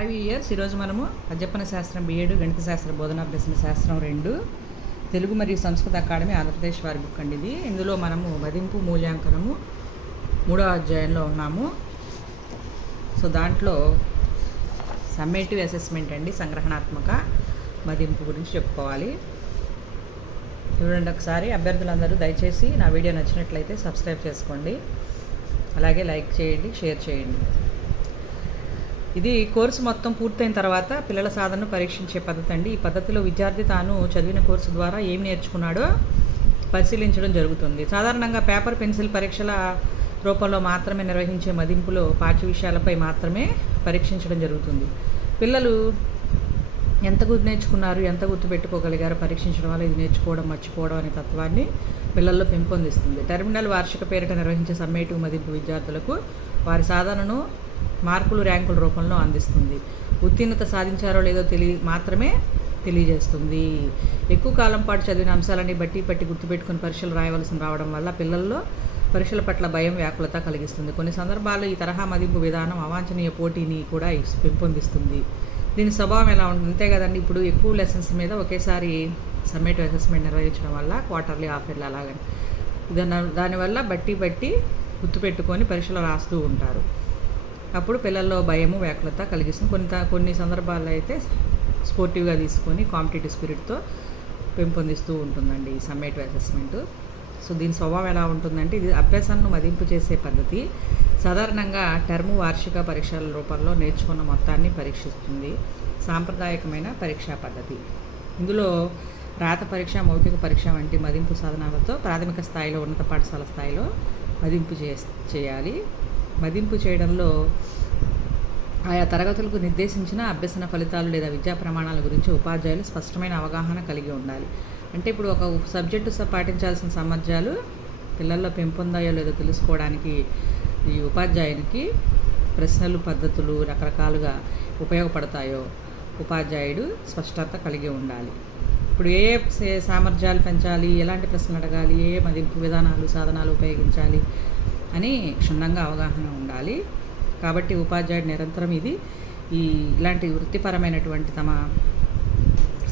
5 years ఈరోజు మనము అధ్యాపన శాస్త్రం B.Ed గణిత శాస్త్ర బోధనాభ్యసన శాస్త్రం 2 తెలుగు మరియు సంస్కృత అకాడమీ ఆంధ్రప్రదేశ్ వారి బుక్ అండి ఇది. ఇందులో మనము మదింపు మూల్యాంకనము 3వ అధ్యాయంలో ఉన్నాము. సో దాంట్లో సమ్మేటివ్ అసెస్మెంట్ అండి, సంగ్రహణాత్మక మదింపు గురించి చెప్పుకోవాలి. చూడండి ఒకసారి, అభ్యర్థులందరూ దయచేసి నా వీడియో నచ్చినట్లయితే సబ్స్క్రైబ్ చేసుకోండి, అలాగే లైక్ చేయండి, షేర్ చేయండి. ఇది కోర్సు మొత్తం పూర్తయిన తర్వాత పిల్లల సాధనను పరీక్షించే పద్ధతి అండి. ఈ పద్ధతిలో విద్యార్థి తాను చదివిన కోర్సు ద్వారా ఏమి నేర్చుకున్నాడో పరిశీలించడం జరుగుతుంది. సాధారణంగా పేపర్ పెన్సిల్ పరీక్షల రూపంలో మాత్రమే నిర్వహించే మదింపులో పాఠ్య విషయాలపై మాత్రమే పరీక్షించడం జరుగుతుంది. పిల్లలు ఎంత గుర్తు నేర్చుకున్నారు, ఎంత గుర్తుపెట్టుకోగలిగారో పరీక్షించడం వల్ల ఇది నేర్చుకోవడం, మర్చిపోవడం అనే తత్వాన్ని పిల్లల్లో పెంపొందిస్తుంది. టెర్మినల్ వార్షిక పేరిట నిర్వహించే సమ్మేటివ్ మదింపు విద్యార్థులకు వారి సాధనను మార్కులు, ర్యాంకుల రూపంలో అందిస్తుంది. ఉత్తీర్ణత సాధించారో లేదో మాత్రమే తెలియజేస్తుంది. ఎక్కువ కాలం పాటు చదివిన అంశాలని పట్టి గుర్తుపెట్టుకుని పరీక్షలు రాయవలసి రావడం వల్ల పిల్లల్లో పరీక్షల పట్ల భయం, వ్యాకులత కలిగిస్తుంది. కొన్ని సందర్భాల్లో ఈ తరహా మదింపు విధానం అవాంఛనీయ పోటీని కూడా పెంపొందిస్తుంది. దీని స్వభావం ఎలా ఉంటుంది అంతే కదండి. ఇప్పుడు ఎక్కువ లెసన్స్ మీద ఒకేసారి సమ్మేటివ్ అసెస్మెంట్ నిర్వహించడం వల్ల క్వార్టర్లీ, హాఫ్ ఇయర్లీ అలాగని దానివల్ల బట్టి గుర్తుపెట్టుకొని పరీక్షలు రాస్తూ ఉంటారు. అప్పుడు పిల్లల్లో భయము, వ్యాకులత కలిగిస్తుంది. కొన్ని సందర్భాల్లో అయితే స్పోర్టివ్గా తీసుకొని కాంపిటేటివ్ స్పిరిట్తో పెంపొందిస్తూ ఉంటుందండి ఈ సమ్మేటివ్ అసెస్మెంట్. సో దీని స్వభావం ఎలా ఉంటుందంటే, ఇది అభ్యాసాన్ని మదింపు చేసే పద్ధతి. సాధారణంగా టర్ము, వార్షిక పరీక్షల రూపంలో నేర్చుకున్న మొత్తాన్ని పరీక్షిస్తుంది. సాంప్రదాయకమైన పరీక్షా పద్ధతి. ఇందులో రాత పరీక్ష, మౌఖిక పరీక్ష వంటి మదింపు సాధనాలతో ప్రాథమిక స్థాయిలో, ఉన్నత పాఠశాల స్థాయిలో మదింపు చేయాలి. మదింపు చేయడంలో ఆయా తరగతులకు నిర్దేశించిన అభ్యసన ఫలితాలు లేదా విద్యా ప్రమాణాల గురించి ఉపాధ్యాయులు స్పష్టమైన అవగాహన కలిగి ఉండాలి. అంటే ఇప్పుడు ఒక సబ్జెక్టు పాటించాల్సిన సామర్థ్యాలు పిల్లల్లో పెంపొందాయో లేదో తెలుసుకోవడానికి ఈ ఉపాధ్యాయునికి ప్రశ్నలు, పద్ధతులు రకరకాలుగా ఉపయోగపడతాయో ఉపాధ్యాయుడు స్పష్టత కలిగి ఉండాలి. ఇప్పుడు ఏ సామర్థ్యాలు పెంచాలి, ఎలాంటి ప్రశ్నలు అడగాలి, ఏ మదింపు విధానాలు, సాధనాలు ఉపయోగించాలి అని క్షుణ్ణంగా అవగాహన ఉండాలి. కాబట్టి ఉపాధ్యాయుడు నిరంతరం ఇలాంటి వృత్తిపరమైనటువంటి తమ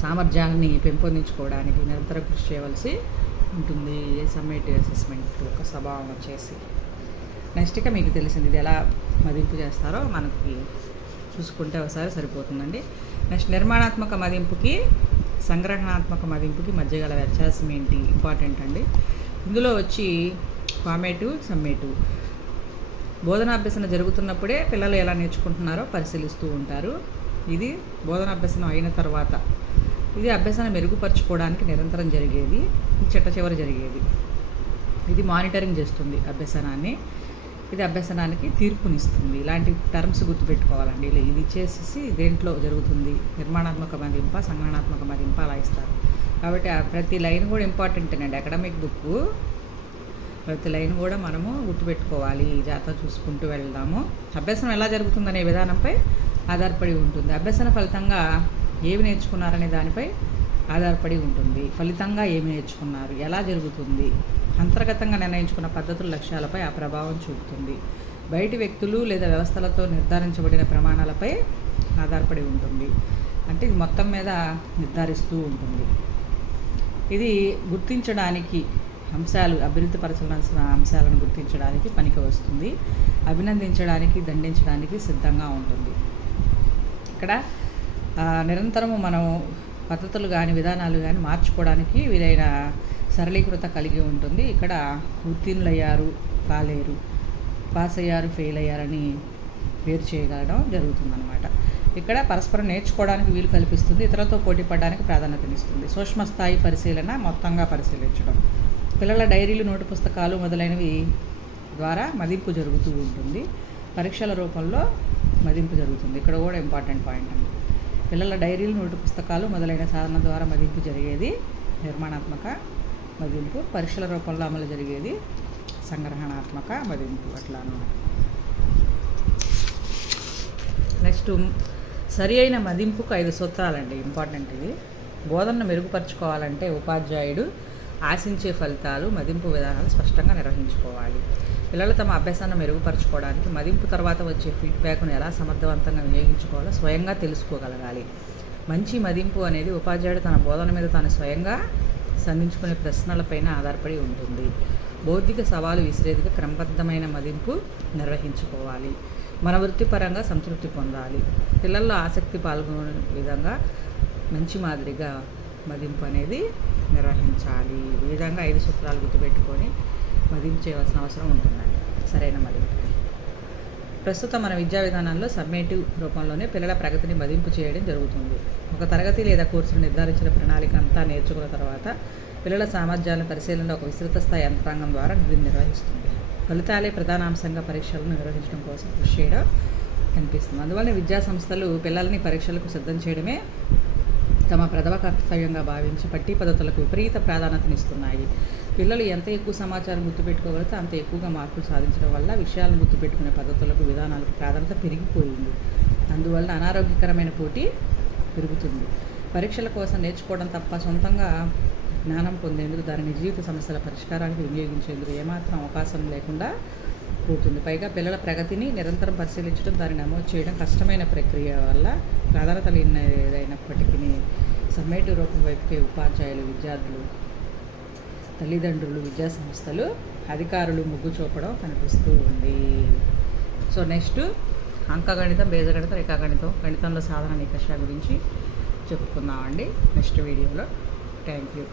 సామర్థ్యాలని పెంపొందించుకోవడానికి నిరంతరం కృషి చేయవలసి ఉంటుంది. సమ్మేటివ్ అసెస్మెంట్ యొక్క స్వభావం వచ్చేసి నెక్స్ట్ ఇక మీకు తెలిసింది ఇది ఎలా మదింపు చేస్తారో మనకి చూసుకుంటే ఒకసారి సరిపోతుందండి. నెక్స్ట్ నిర్మాణాత్మక మదింపుకి, సంగ్రహణాత్మక మదింపుకి మధ్య గల వ్యత్యాసం ఏంటి, ఇంపార్టెంట్ అండి. ఇందులో వచ్చి ఫార్మేటివ్, సమ్మేటివ్. బోధనాభ్యసన జరుగుతున్నప్పుడే పిల్లలు ఎలా నేర్చుకుంటున్నారో పరిశీలిస్తూ ఉంటారు. ఇది బోధనాభ్యసనం అయిన తర్వాత ఇది అభ్యసనం మెరుగుపరచుకోవడానికి నిరంతరం జరిగేది, చివరి జరిగేది. ఇది మానిటరింగ్ చేస్తుంది అభ్యసనాన్ని, ఇది అభ్యసనానికి తీర్పునిస్తుంది. ఇలాంటి టర్మ్స్ గుర్తుపెట్టుకోవాలండి. ఇది ఇచ్చేసి దేంట్లో జరుగుతుంది, నిర్మాణాత్మక మదింప, సంగ్రహణాత్మక మదింప అలా ఇస్తారు. కాబట్టి ప్రతి లైన్ కూడా ఇంపార్టెంట్ అండి. అకాడమిక్ బుక్ ప్రతి లైన్ కూడా మనము గుర్తుపెట్టుకోవాలి, జాగ్రత్త చూసుకుంటూ వెళ్దాము. అభ్యసనం ఎలా జరుగుతుందనే విధానంపై ఆధారపడి ఉంటుంది. అభ్యసన ఫలితంగా ఏమి నేర్చుకున్నారనే దానిపై ఆధారపడి ఉంటుంది. ఫలితంగా ఏమి నేర్చుకున్నారు, ఎలా జరుగుతుంది, అంతర్గతంగా నిర్ణయించుకున్న పద్ధతుల, లక్ష్యాలపై ఆ ప్రభావం చూపుతుంది. బయటి వ్యక్తులు లేదా వ్యవస్థలతో నిర్ధారించబడిన ప్రమాణాలపై ఆధారపడి ఉంటుంది. అంటే ఇది మొత్తం మీద నిర్ధారిస్తూ ఉంటుంది. ఇది గుర్తించడానికి అంశాలు, అభివృద్ధిపరచాల్సిన అంశాలను గుర్తించడానికి పనికి వస్తుంది. అభినందించడానికి, దండించడానికి సిద్ధంగా ఉంటుంది. ఇక్కడ నిరంతరము మనం పద్ధతులు కానీ, విధానాలు కానీ మార్చుకోవడానికి వీలైన సరళీకృత కలిగి ఉంటుంది. ఇక్కడ ఉత్తీర్ణులయ్యారు, కాలేరు, పాస్ అయ్యారు, ఫెయిల్ అయ్యారని వేరు చేయగలడం జరుగుతుందన్నమాట. ఇక్కడ పరస్పరం నేర్చుకోవడానికి వీలు కల్పిస్తుంది. ఇతరులతో పోటీ పడడానికి ప్రాధాన్యతనిస్తుంది. సూక్ష్మ స్థాయి పరిశీలన, మొత్తంగా పరిశీలించడం. పిల్లల డైరీలు, నోటు పుస్తకాలు మొదలైనవి ద్వారా మదింపు జరుగుతూ ఉంటుంది. పరీక్షల రూపంలో మదింపు జరుగుతుంది. ఇక్కడ కూడా ఇంపార్టెంట్ పాయింట్ అండి. పిల్లల డైరీలు, నోటు పుస్తకాలు మొదలైన సాధన ద్వారా మదింపు జరిగేది నిర్మాణాత్మక మదింపు. పరీక్షల రూపంలో అమలు జరిగేది సంగ్రహణాత్మక మదింపు. అట్లా అన్నమాట. నెక్స్ట్ సరి అయిన మదింపుకు 5 సూత్రాలండి, ఇంపార్టెంట్ ఇది. బోధనను మెరుగుపరుచుకోవాలంటే ఉపాధ్యాయుడు ఆశించే ఫలితాలు, మదింపు విధానాలు స్పష్టంగా నిర్వహించుకోవాలి. పిల్లలు తమ అభ్యాసాన్ని మెరుగుపరచుకోవడానికి మదింపు తర్వాత వచ్చే ఫీడ్బ్యాక్ను ఎలా సమర్థవంతంగా వినియోగించుకోవాలో స్వయంగా తెలుసుకోగలగాలి. మంచి మదింపు అనేది ఉపాధ్యాయుడు తన బోధన మీద తాను స్వయంగా సంధించుకునే ప్రశ్నలపైన ఆధారపడి ఉంటుంది. బౌద్ధిక సవాలు విసిరేదిగా క్రమబద్ధమైన మదింపు నిర్వహించుకోవాలి. మన వృత్తిపరంగా సంతృప్తి పొందాలి. పిల్లల్లో ఆసక్తి పాల్గొనే విధంగా మంచి మాదిరిగా మదింపు అనేది నిర్వహించాలి. ఈ విధంగా 5 సూత్రాలు గుర్తుపెట్టుకొని మదింపు చేయవలసిన అవసరం ఉంటుందండి. సరైన మదింపు. ప్రస్తుతం మన విద్యా విధానంలో సమ్మేటివ్ రూపంలోనే పిల్లల ప్రగతిని మదింపు చేయడం జరుగుతుంది. ఒక తరగతి లేదా కోర్సును నిర్ధారించిన ప్రణాళిక అంతా నేర్చుకున్న తర్వాత పిల్లల సామర్థ్యాలను పరిశీలనలో ఒక విస్తృత స్థాయి యంత్రాంగం ద్వారా దీన్ని నిర్వహిస్తుంది. ఫలితాలే ప్రధాన అంశంగా పరీక్షలను నిర్వహించడం కోసం కృషి చేయడం కనిపిస్తుంది. అందువల్ల విద్యా సంస్థలు పిల్లల్ని పరీక్షలకు సిద్ధం చేయడమే తమ ప్రథమ కర్తవ్యంగా భావించి పట్టీ పద్ధతులకు విపరీత ప్రాధాన్యతనిస్తున్నాయి. పిల్లలు ఎంత ఎక్కువ సమాచారం గుర్తుపెట్టుకోగలిగితే అంత ఎక్కువగా మార్కులు సాధించడం వల్ల విషయాలను గుర్తుపెట్టుకునే పద్ధతులకు విధానాలకు ప్రాధాన్యత పెరిగిపోయింది. అందువల్ల అనారోగ్యకరమైన పోటీ పెరుగుతుంది. పరీక్షల కోసం నేర్చుకోవడం తప్ప సొంతంగా జ్ఞానం పొందేందుకు దానిని జీవిత సమస్యల పరిష్కారానికి వినియోగించేందుకు ఏమాత్రం అవకాశం లేకుండా పోతుంది. పైగా పిల్లల ప్రగతిని నిరంతరం పరిశీలించడం, దాన్ని నమోదు చేయడం కష్టమైన ప్రక్రియ వల్ల ప్రాధాన్యత లేనప్పటికీ సమ్మేటివ్ రూపం వైపుకే ఉపాధ్యాయులు, విద్యార్థులు, తల్లిదండ్రులు, విద్యా సంస్థలు, అధికారులు మొగ్గు చూపడం కనిపిస్తూ ఉంది. సో నెక్స్ట్ అంకగణితం, బీజగణితం, రేఖాగణితం, గణితంలో సాధన నికష గురించి చెప్పుకుందామండి నెక్స్ట్ వీడియోలో. Thank you.